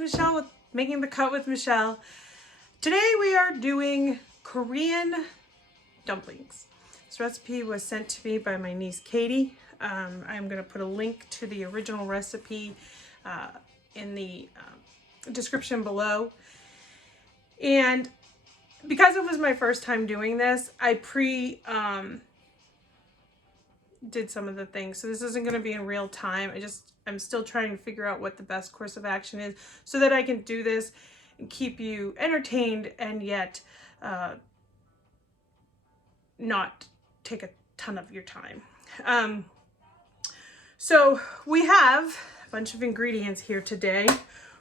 It's Michelle with Making the Cut with Michelle. Today we are doing Korean dumplings. This recipe was sent to me by my niece Katie. I'm going to put a link to the original recipe in the description below. And because it was my first time doing this, I did some of the things. So this isn't going to be in real time. I'm still trying to figure out what the best course of action is so that I can do this and keep you entertained and yet not take a ton of your time. So we have a bunch of ingredients here today.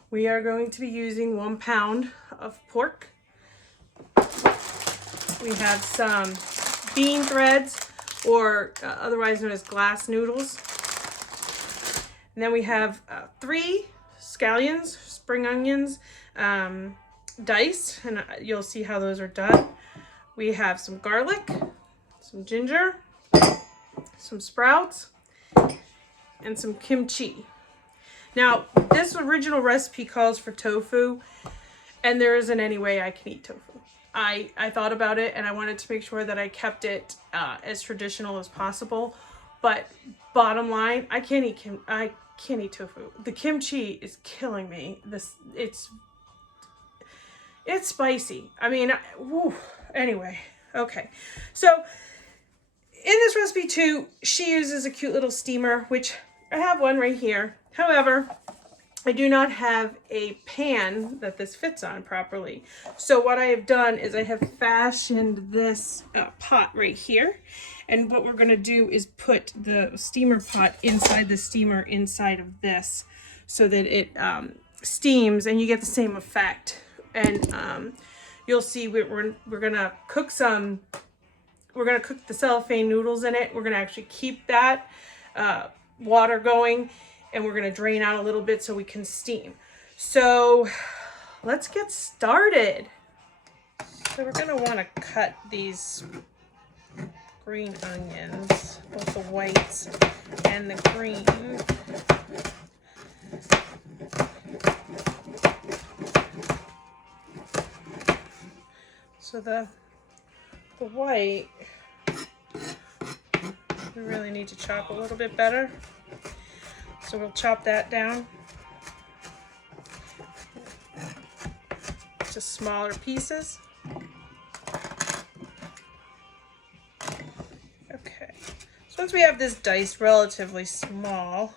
We are going to be using 1 pound of pork. We have some bean threads, or otherwise known as glass noodles. And then we have 3 scallions, spring onions, diced, and you'll see how those are done. We have some garlic, some ginger, some sprouts, and some kimchi. Now, this original recipe calls for tofu, and there isn't any way I can eat tofu. I thought about it and I wanted to make sure that I kept it as traditional as possible. But bottom line, I can't eat tofu. The kimchi is killing me. It's spicy. I mean, woo. Anyway, okay. So in this recipe too, she uses a cute little steamer, which I have one right here. However, I do not have a pan that this fits on properly. So what I have done is I have fashioned this pot right here. And what we're going to do is put the steamer pot inside the steamer inside of this so that it steams and you get the same effect. And you'll see we're going to cook the cellophane noodles in it. We're going to actually keep that water going. And we're going to drain out a little bit so we can steam. So let's get started. So we're going to want to cut these green onions, both the whites and the green. So the white, we really need to chop a little bit better. So we'll chop that down to smaller pieces. Okay, so once we have this diced relatively small,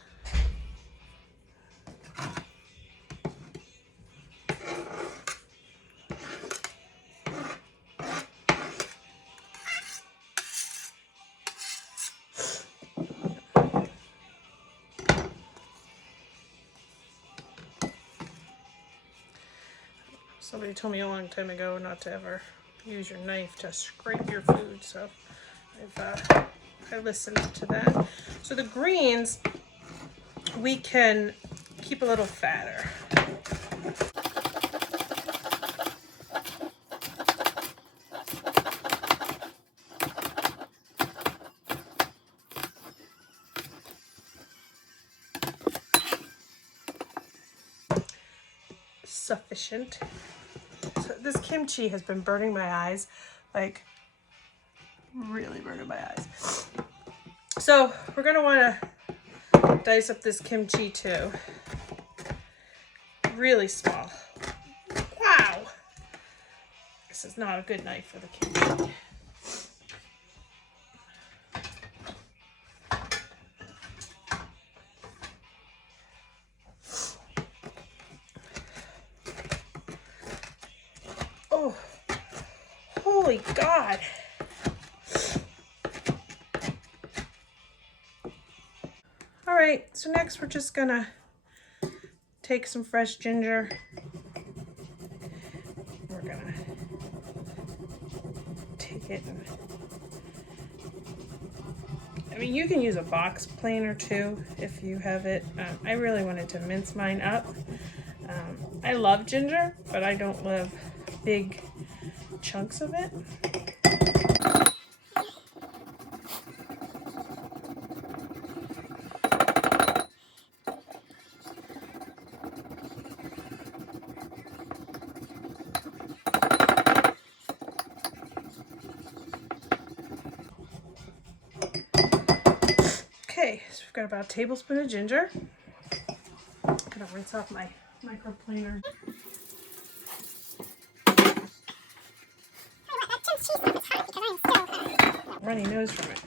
somebody told me a long time ago not to ever use your knife to scrape your food, so I listened to that. So the greens we can keep a little fatter. Sufficient. So this kimchi has been burning my eyes, like really burning my eyes. So we're gonna want to dice up this kimchi too. Really small. Wow. This is not a good knife for the kimchi. Oh, holy God. All right, so next we're just gonna take some fresh ginger. We're gonna take it and, I mean, you can use a box planer too if you have it. I really wanted to mince mine up. I love ginger, but I don't love big chunks of it. got about a tablespoon of ginger. I'm gonna rinse off my microplaner. Runny nose from it.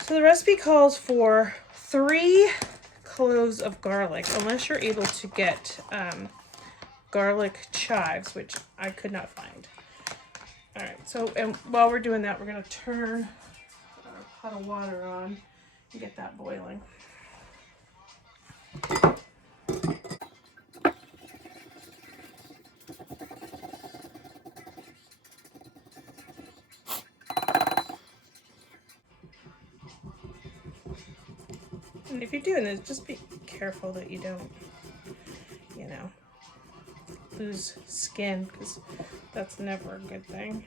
So the recipe calls for 3 cloves of garlic, unless you're able to get garlic chives, which I could not find. All right, so and while we're doing that, we're gonna turn our pot of water on and get that boiling. And if you're doing this, just be careful that you don't, you know, lose skin, because that's never a good thing.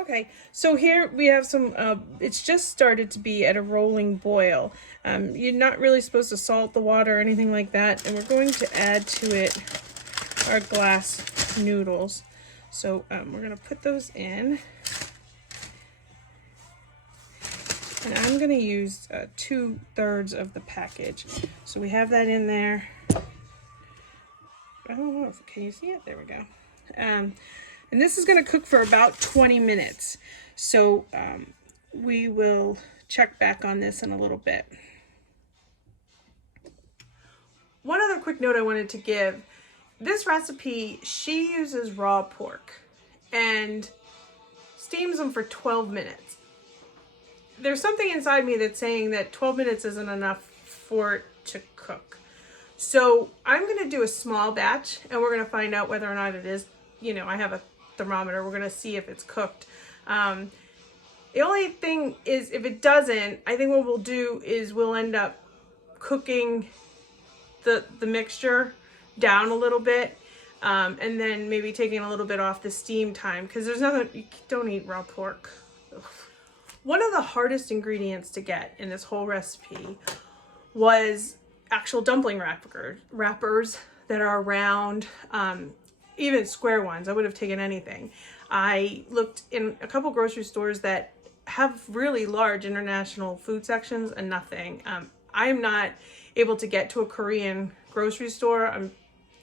Okay, so here we have some, it's just started to be at a rolling boil. You're not really supposed to salt the water or anything like that, and we're going to add to it our glass noodles. So we're going to put those in. And I'm going to use 2/3 of the package. So we have that in there. I don't know, can you see it? There we go. And this is going to cook for about 20 minutes. So we will check back on this in a little bit. One other quick note I wanted to give. This recipe, she uses raw pork and steams them for 12 minutes. There's something inside me that's saying that 12 minutes isn't enough for it to cook. So I'm going to do a small batch and we're going to find out whether or not it is, you know, I have a thermometer. We're going to see if it's cooked. The only thing is if it doesn't, I think what we'll do is we'll end up cooking the mixture down a little bit. And then maybe taking a little bit off the steam time, because there's nothing, you don't eat raw pork. Ugh. One of the hardest ingredients to get in this whole recipe was actual dumpling wrappers that are round, even square ones. I would have taken anything. I looked in a couple grocery stores that have really large international food sections and nothing. I am not able to get to a Korean grocery store. I'm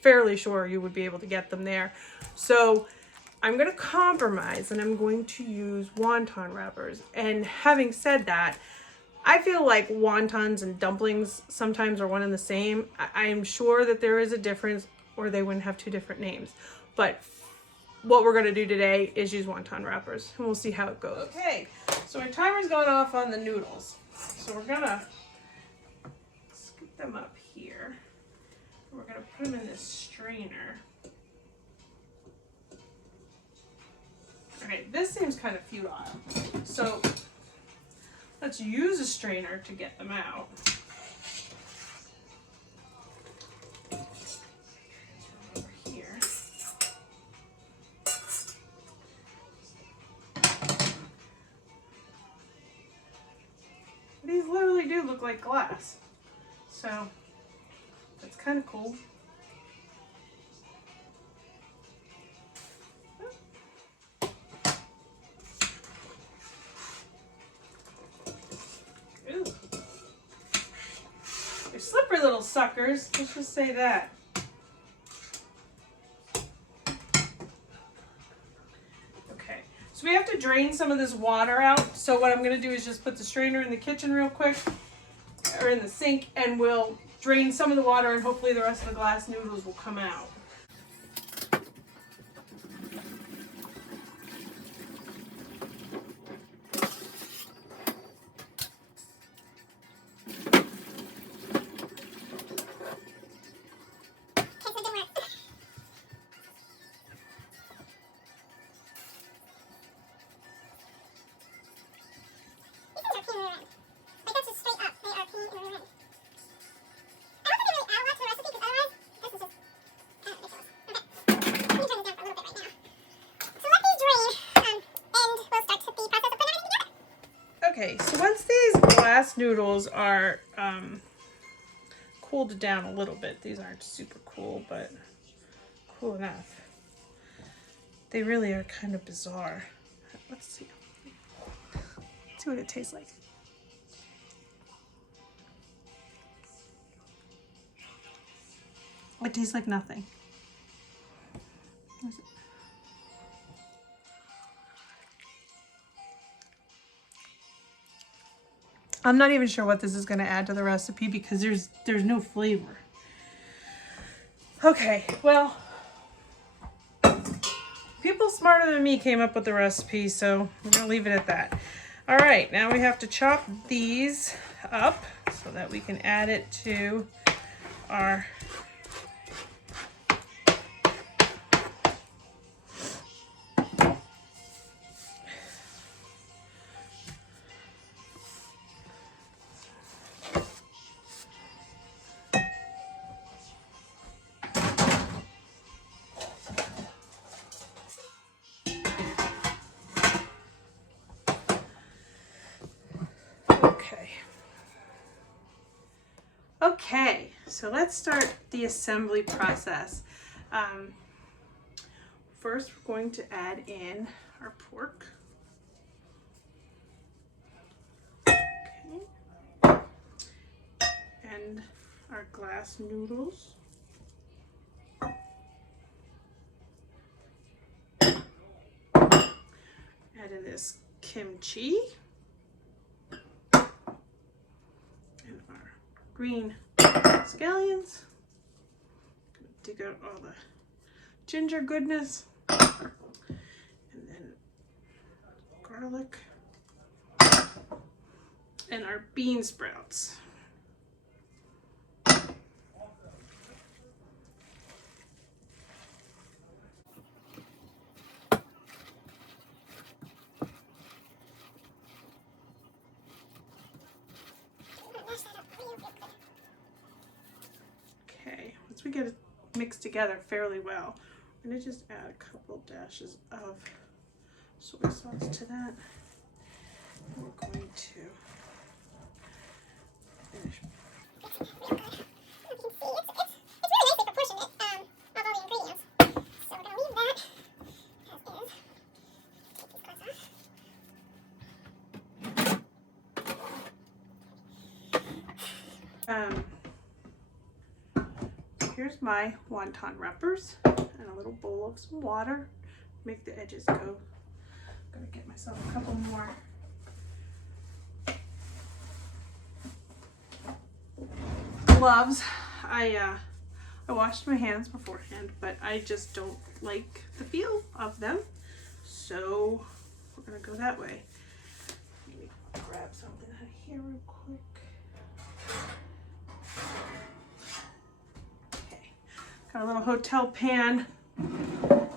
fairly sure you would be able to get them there. So I'm going to compromise and I'm going to use wonton wrappers. And having said that, I feel like wontons and dumplings sometimes are one and the same. I am sure that there is a difference or they wouldn't have 2 different names. But what we're going to do today is use wonton wrappers and we'll see how it goes. Okay, so our timer's going off on the noodles. So we're going to scoop them up here. We're going to put them in this strainer. Okay, this seems kind of futile. So let's use a strainer to get them out. Over here. These literally do look like glass. So that's kind of cool. Ooh. They're slippery little suckers, let's just say that. Okay, so we have to drain some of this water out. So what I'm gonna do is just put the strainer in the kitchen real quick, or in the sink, and we'll drain some of the water and hopefully the rest of the glass noodles will come out. these glass noodles are cooled down a little bit, these aren't super cool, but cool enough. They really are kind of bizarre. Let's see. Let's see what it tastes like. It tastes like nothing. What is it? I'm not even sure what this is going to add to the recipe because there's no flavor. Okay, well, people smarter than me came up with the recipe, so we're going to leave it at that. All right, now we have to chop these up so that we can add it to our Okay, so let's start the assembly process. First, we're going to add in our pork. Okay. And our glass noodles. Add in this kimchi. And our green scallions. Dig out all the ginger goodness. And then garlic. And our bean sprouts. Okay, once we get it mixed together fairly well, I'm going to just add a couple dashes of soy sauce to that. We're going to finish. Here's my wonton wrappers and a little bowl of some water. Make the edges go. I'm gonna get myself a couple more. Gloves. I washed my hands beforehand, but I just don't like the feel of them, so we're gonna go that way. Let me grab something out of here real quick. Okay, got a little hotel pan.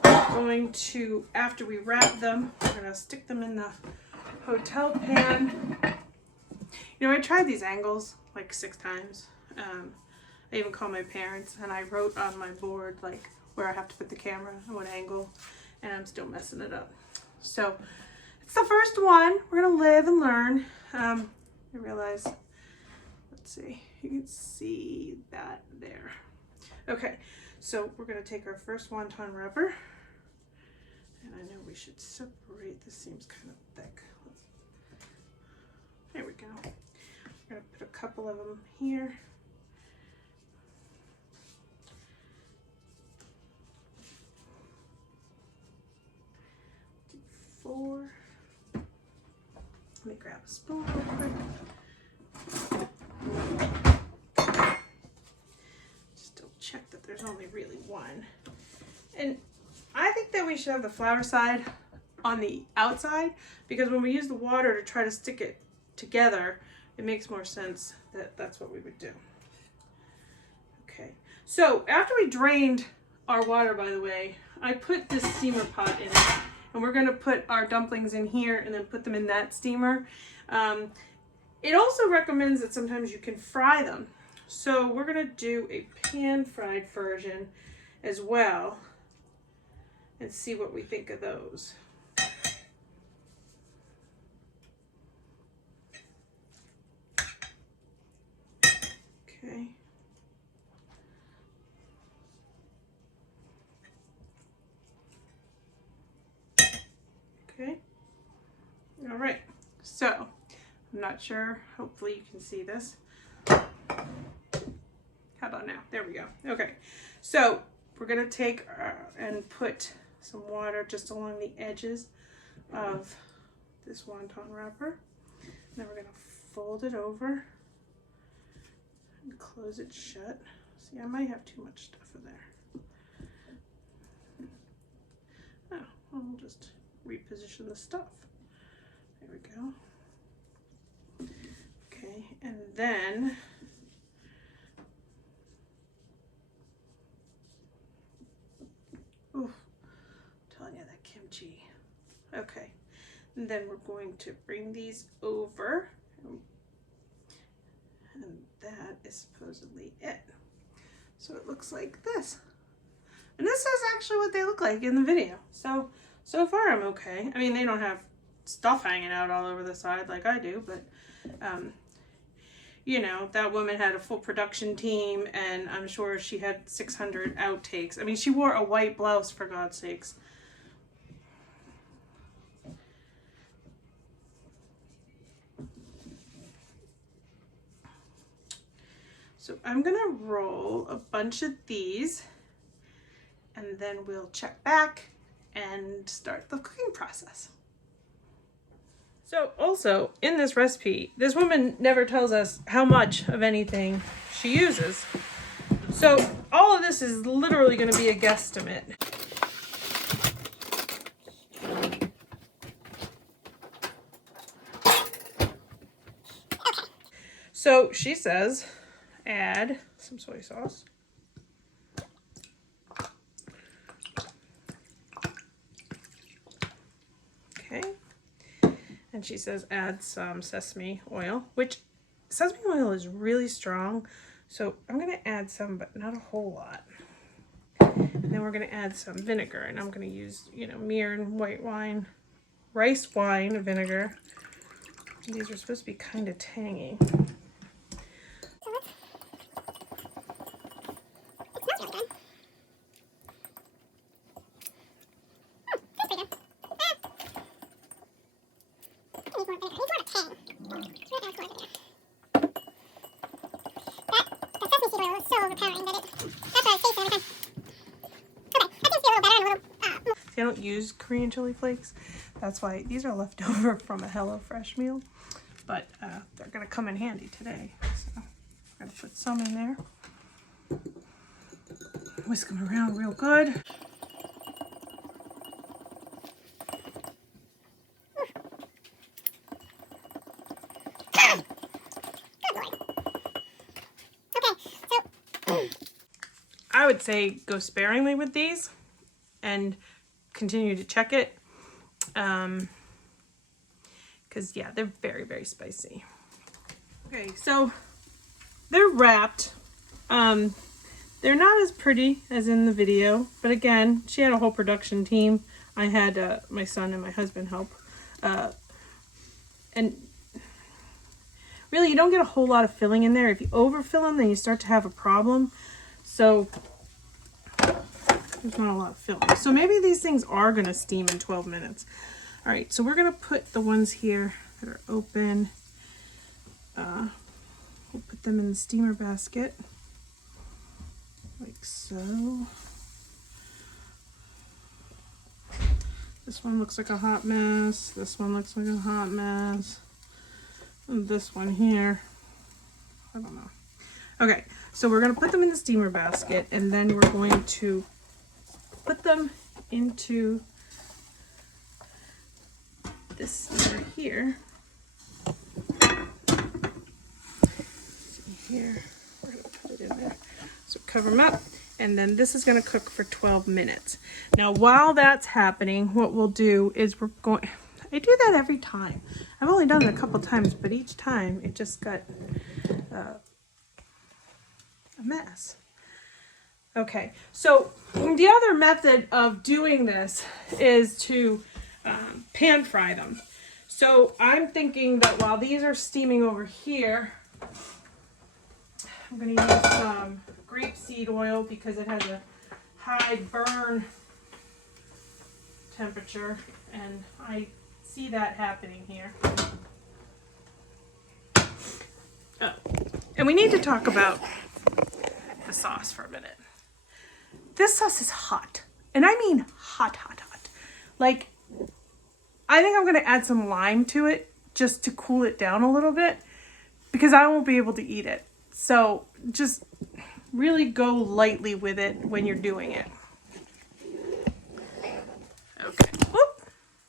Going to, after we wrap them, we're gonna stick them in the hotel pan. You know, I tried these angles like 6 times. I even called my parents and I wrote on my board like where I have to put the camera and what angle, and I'm still messing it up. So it's the first one. We're gonna live and learn. I realize, let's see, you can see that there. Okay, so we're gonna take our first wonton wrapper, and I know we should separate. This seems kind of thick. There we go. We're gonna put a couple of them here. Do 4. Let me grab a spoon real quick. Just check that there's only really one. And I think that we should have the flour side on the outside, because when we use the water to try to stick it together, it makes more sense that that's what we would do. Okay, so after we drained our water, by the way, I put this steamer pot in it, and we're gonna put our dumplings in here and then put them in that steamer. It also recommends that sometimes you can fry them. So we're gonna do a pan-fried version as well and see what we think of those. Okay. Okay. All right. So, I'm not sure. Hopefully you can see this. How about now? There we go. Okay. So, we're going to take and put some water just along the edges of this wonton wrapper. Then we're going to fold it over and close it shut. See, I might have too much stuff in there. Oh, I'll just reposition the stuff. There we go. Okay, and then ooh, I'm telling you, that kimchi. Okay, and then we're going to bring these over, and that is supposedly it. So it looks like this. And this is actually what they look like in the video. So far I'm okay. I mean, they don't have stuff hanging out all over the side like I do, but you know, that woman had a full production team, and I'm sure she had 600 outtakes. I mean, she wore a white blouse, for God's sakes. So I'm gonna roll a bunch of these, and then we'll check back and start the cooking process. So also, in this recipe, this woman never tells us how much of anything she uses. So all of this is literally going to be a guesstimate. So she says, add some soy sauce. Okay. And she says add some sesame oil, which sesame oil is really strong. So I'm going to add some, but not a whole lot. And then we're going to add some vinegar, and I'm going to use, you know, Mirin white wine, rice wine vinegar. These are supposed to be kind of tangy. I don't use Korean chili flakes. That's why these are left over from a HelloFresh meal. But they're going to come in handy today. So I'm going to put some in there. Whisk them around real good. I would say go sparingly with these and continue to check it, because yeah, they're very, very spicy. Okay, so they're wrapped. They're not as pretty as in the video, but again, she had a whole production team. I had my son and my husband help, and really you don't get a whole lot of filling in there. If you overfill them, then you start to have a problem. So there's not a lot of filling. So maybe these things are going to steam in 12 minutes. All right, so we're going to put the ones here that are open. We'll put them in the steamer basket, like so. This one looks like a hot mess. This one looks like a hot mess. And this one here, I don't know. Okay, so we're going to put them in the steamer basket, and then we're going to put them into this steamer here. See here, we're going to put it in there. So cover them up, and then this is going to cook for 12 minutes. Now, while that's happening, what we'll do is we're going, I do that every time. I've only done it a couple times, but each time it just got a mess. Okay, so the other method of doing this is to pan fry them. So I'm thinking that while these are steaming over here, I'm going to use some grapeseed oil because it has a high burn temperature, and I see that happening here. Oh, and we need to talk about the sauce for a minute. This sauce is hot, and I mean hot, hot, hot. Like, I think I'm going to add some lime to it just to cool it down a little bit because I won't be able to eat it. So just really go lightly with it when you're doing it. Okay. Whoop.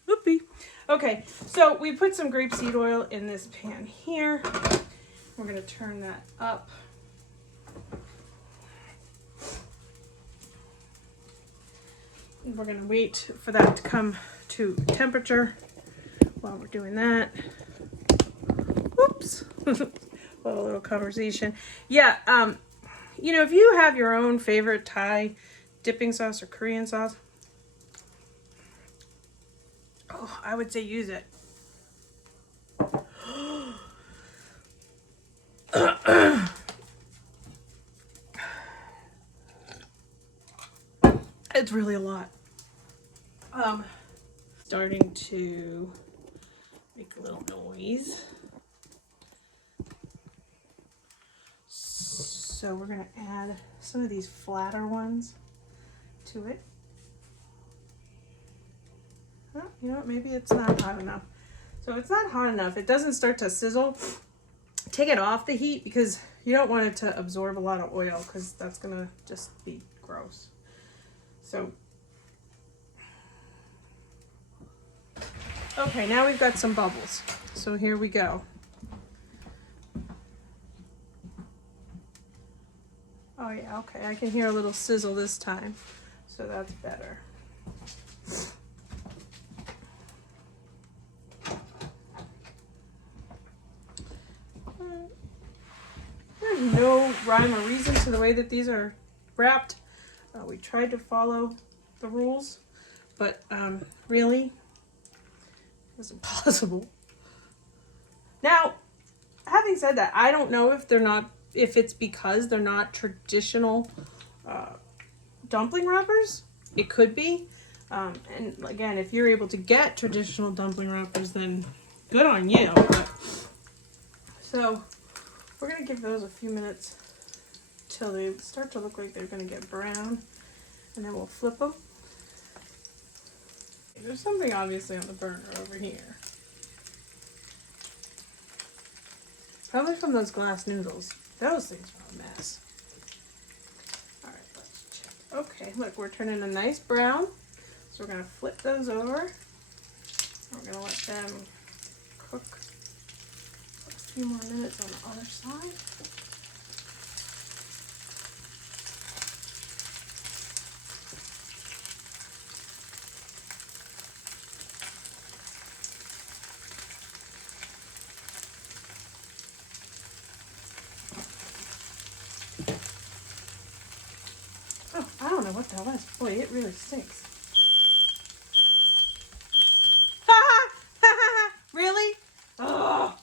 Whoopee. Okay, so we put some grapeseed oil in this pan here. We're going to turn that up. And we're going to wait for that to come to temperature while we're doing that. Oops. A little conversation. Yeah, you know, if you have your own favorite Thai dipping sauce or Korean sauce, oh, I would say use it. It's really a lot. Starting to make a little noise. So we're going to add some of these flatter ones to it. Oh, you know what? Maybe it's not hot enough. So it's not hot enough. It doesn't start to sizzle. Take it off the heat because you don't want it to absorb a lot of oil because that's going to just be gross. So, okay, now we've got some bubbles. So here we go. Oh yeah, okay, I can hear a little sizzle this time, so that's better. There's no rhyme or reason to the way that these are wrapped. We tried to follow the rules, but really, it was impossible. Now, having said that, I don't know if it's because they're not traditional dumpling wrappers. It could be. And again, if you're able to get traditional dumpling wrappers, then good on you. So we're going to give those a few minutes till they start to look like they're going to get brown, and then we'll flip them. There's something obviously on the burner over here. Probably from those glass noodles. Those things are a mess. All right, let's check. Okay, look, we're turning a nice brown. So we're going to flip those over. We're going to let them cook a few more minutes on the other side. Oh, I don't know what that was. Boy, it really stinks. Really? Oh.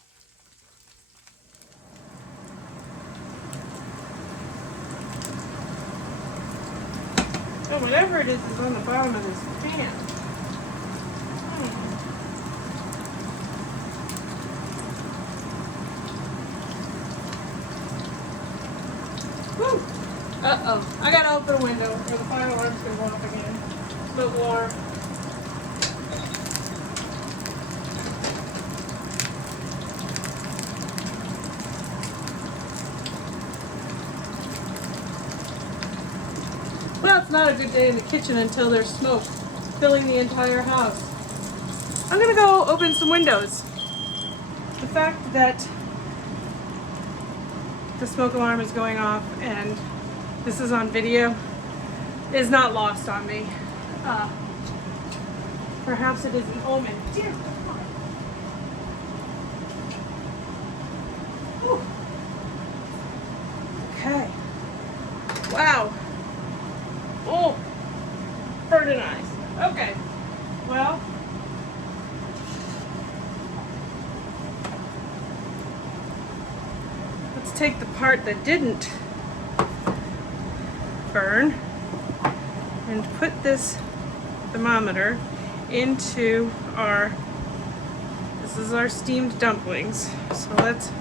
Oh, whatever it is on the bottom of this pan. Woo! Uh-oh. I gotta open a window or the fire alarm's gonna go off again. Smoke alarm. Well, it's not a good day in the kitchen until there's smoke filling the entire house. I'm gonna go open some windows. The fact that the smoke alarm is going off and this is on video is not lost on me. Perhaps it is an omen. Dear God. Whew. Okay. Wow. Oh, burning eyes. Okay. Well, let's take the part that didn't burn and put this thermometer into this is our steamed dumplings. So let's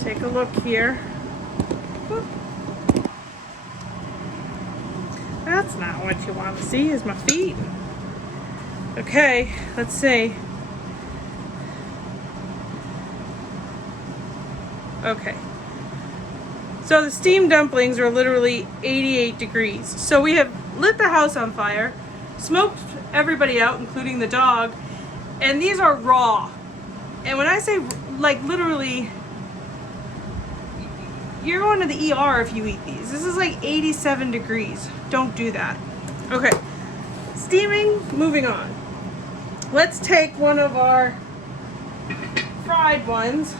take a look here. Whoop. That's not what you want to see, is my feet. Okay, let's see. Okay. So the steamed dumplings are literally 88 degrees. So we have lit the house on fire, smoked everybody out, including the dog, and these are raw. And when I say, like, literally, you're going to the ER if you eat these. This is like 87 degrees. Don't do that. Okay, steaming, moving on. Let's take one of our fried ones,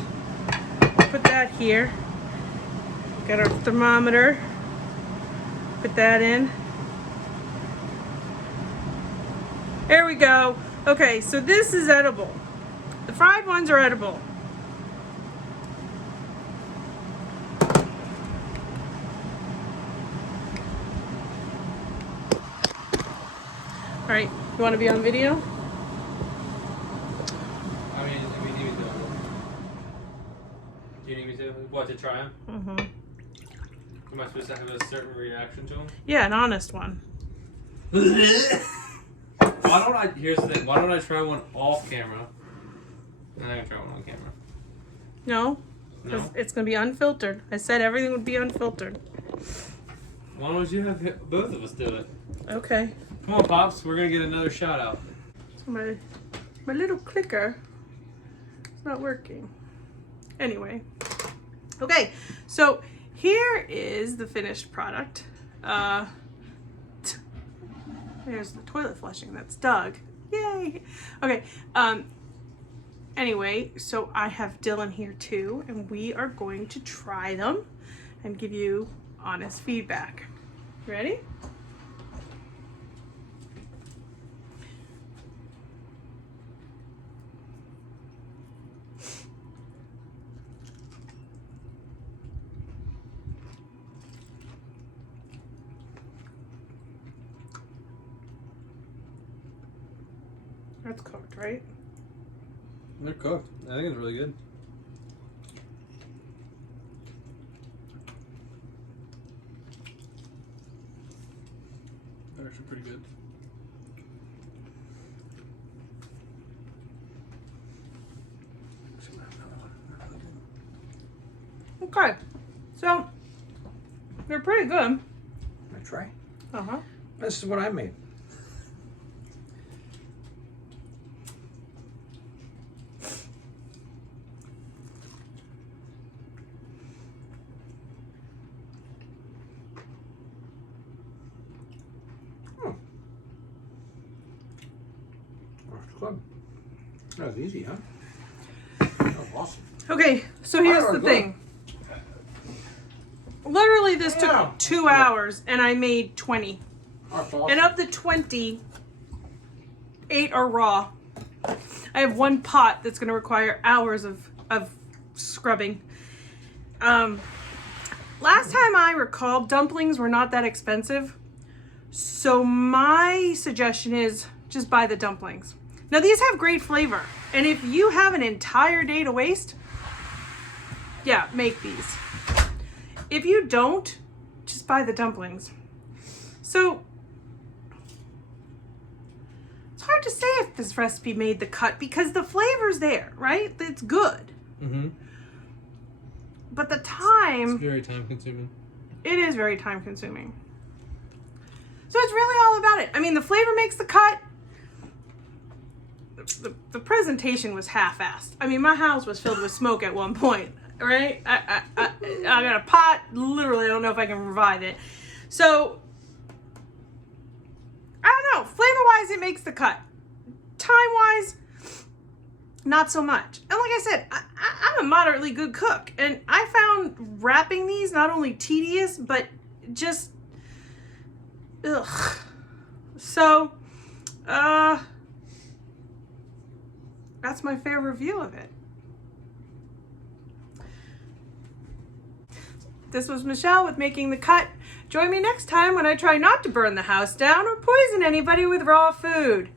put that here. Got our thermometer, put that in. There we go. Okay, so this is edible. The fried ones are edible. All right, you want to be on video? I mean, if we need to. Do you need me to? What, to try them? Mm-hmm. Am I supposed to have a certain reaction to them? Yeah, an honest one. Why don't I? Here's the thing. Why don't I try one off camera? And I'm gonna try one on camera. No, because No. it's gonna be unfiltered. I said everything would be unfiltered. Why don't you have both of us do it? Okay. Come on, pops. We're gonna get another shout out. So my little clicker is not working. Anyway. Okay, so here is the finished product. There's the toilet flushing. That's Doug. Yay. Okay. Anyway, so I have Dylan here too, and we are going to try them and give you honest feedback. Ready? That's cooked, right? They're cooked. I think it's really good. They're actually pretty good. Okay, so they're pretty good. That's right. Uh-huh. This is what I made. That's good. That was easy, huh? That was awesome. Okay, so here's Oh, the good. thing. Literally, this Yeah. took 2 hours, and I made 20. That's awesome. And of the 20, 8 are raw. I have one pot that's going to require hours of scrubbing. Last time I recall, dumplings were not that expensive. So my suggestion is just buy the dumplings. Now, these have great flavor. And if you have an entire day to waste, yeah, make these. If you don't, just buy the dumplings. So it's hard to say if this recipe made the cut because the flavor's there, right? It's good. Mm-hmm. But the time, It's very time consuming. it is very time consuming. So it's really all about it. I mean, the flavor makes the cut. The presentation was half-assed. I mean, my house was filled with smoke at one point, right? I got a pot. Literally, I don't know if I can revive it. So, I don't know. Flavor-wise, it makes the cut. Time-wise, not so much. And like I said, I'm a moderately good cook. And I found wrapping these not only tedious, but just, ugh. So, that's my fair review of it. This was Michelle with Making the Cut. Join me next time when I try not to burn the house down or poison anybody with raw food.